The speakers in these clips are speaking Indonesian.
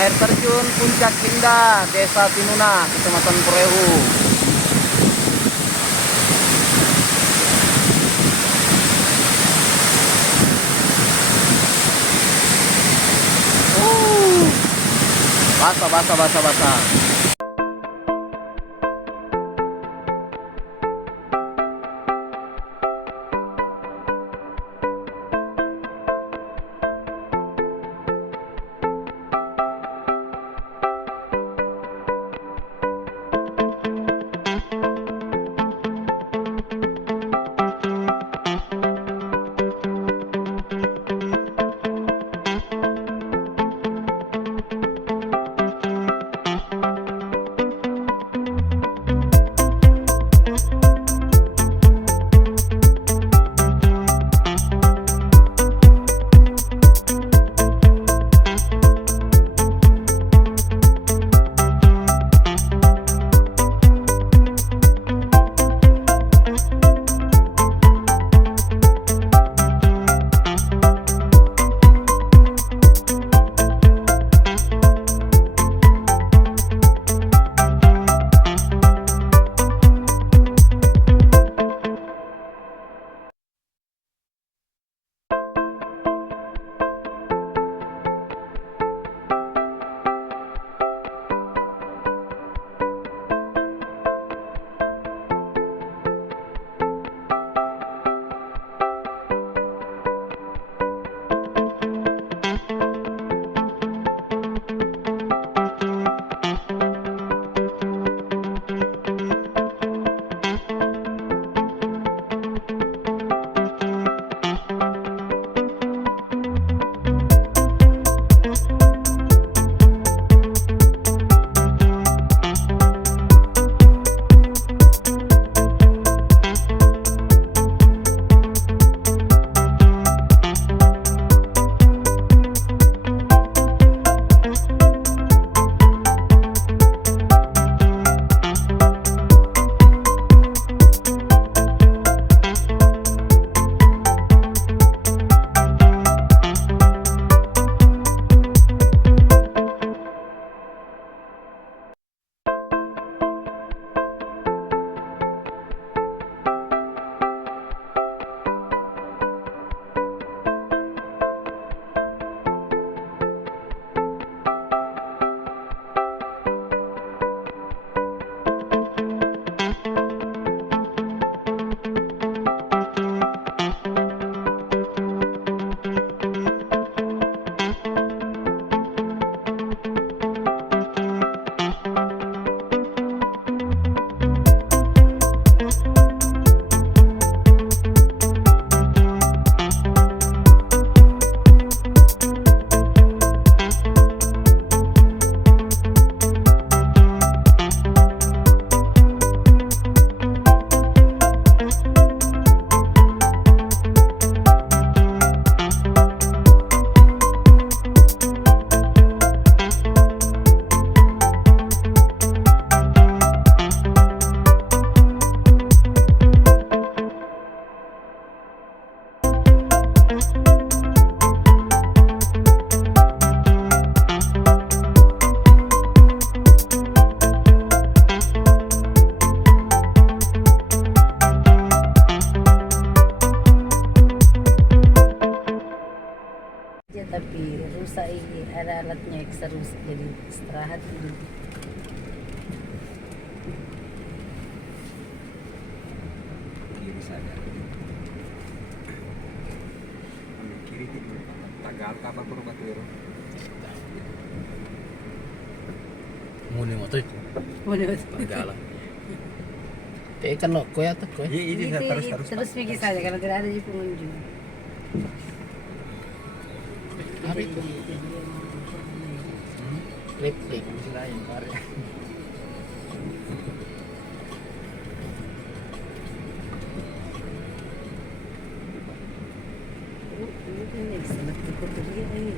Air Terjun Puncak Indah, Desa Tinuna, Kecamatan Porehu. Basah. Tapi rusak ini ada alatnya ekstra rusak, jadi istirahat dulu. Kiri saja. Ambil kiri itu. Tagal kapal Purbatiro. Muni mo to. Tagala. Kan lo koya to koy. Ini Terus pergi saja karena tidak ada di pengunjung. Hari itu. Klik. Selain Air. Ini sangat kotor ini.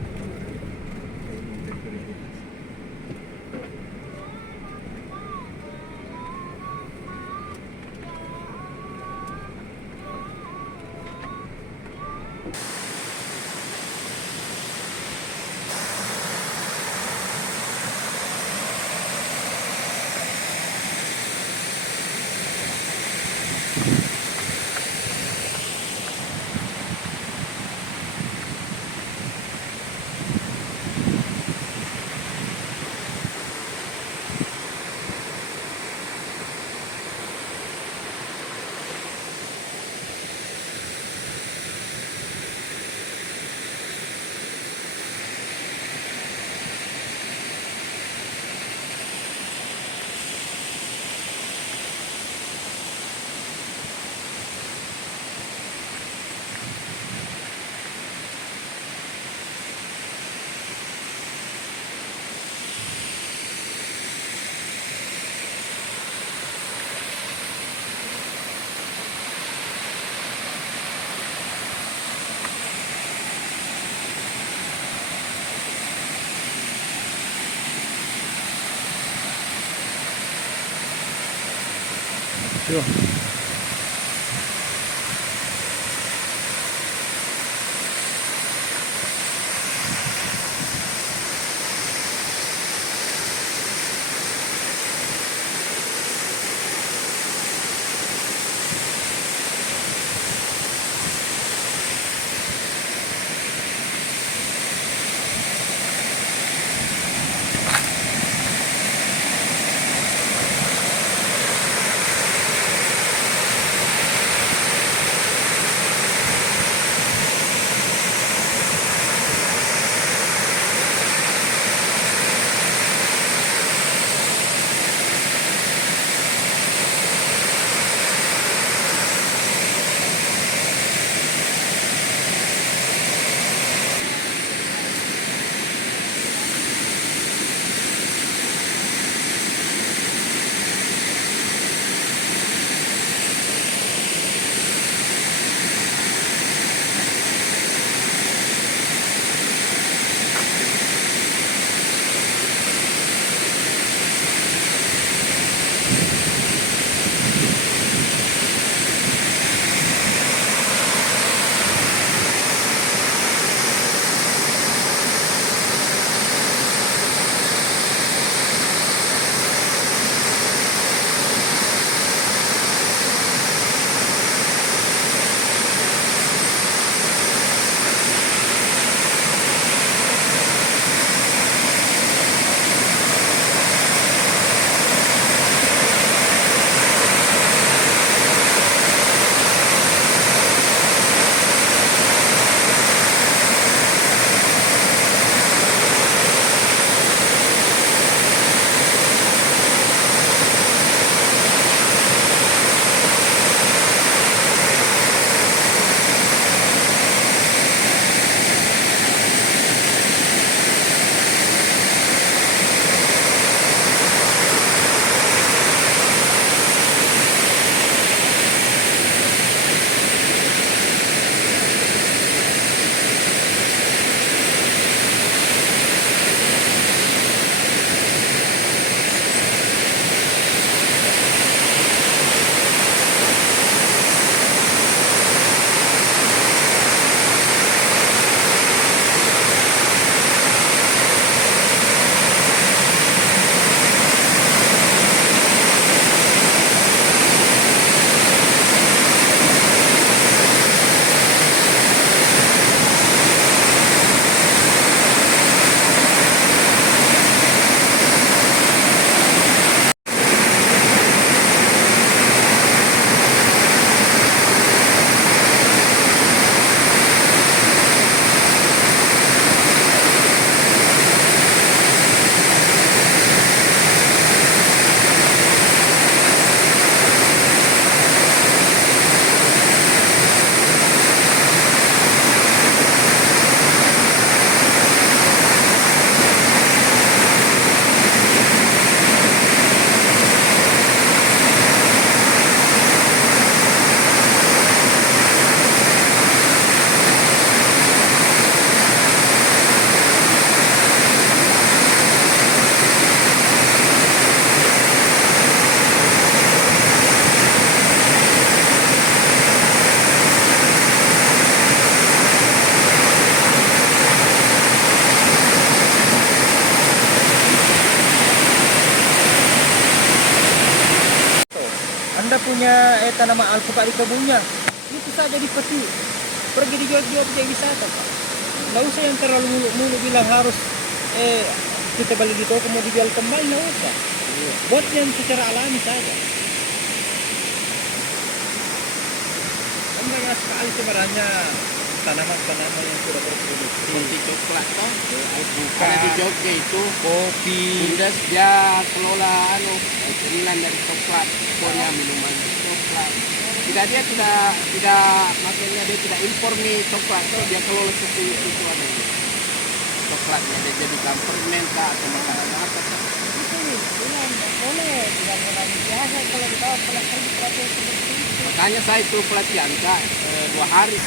Tuh. Anda punya tanaman alpukat di kebunnya, itu saja dipetik. Pergi dijual di objek wisata, Pak. Nggak usah yang terlalu mulu bilang harus kita beli di toko mau dijual kembali, nggak usah. Buat yang secara alami saja. Banyak sekali sebenarnya tanaman-tanaman yang sudah berproduksi. Seperti coklat toh, Alpukat, ada di Jogja itu kopi. Bundes dia kelola keinginan dari coklat, pokoknya minuman coklat. Dia tidak maksudnya dia tidak impor nih coklat, tuh dia kelola seperti itu ada. Coklatnya dia jadikan permen kah atau makanan apa kah? Itu nggak boleh, tidak boleh biasa kalau dibawa pulang pergi pelatihan seperti itu. Makanya saya itu pelatihan kak 2 hari.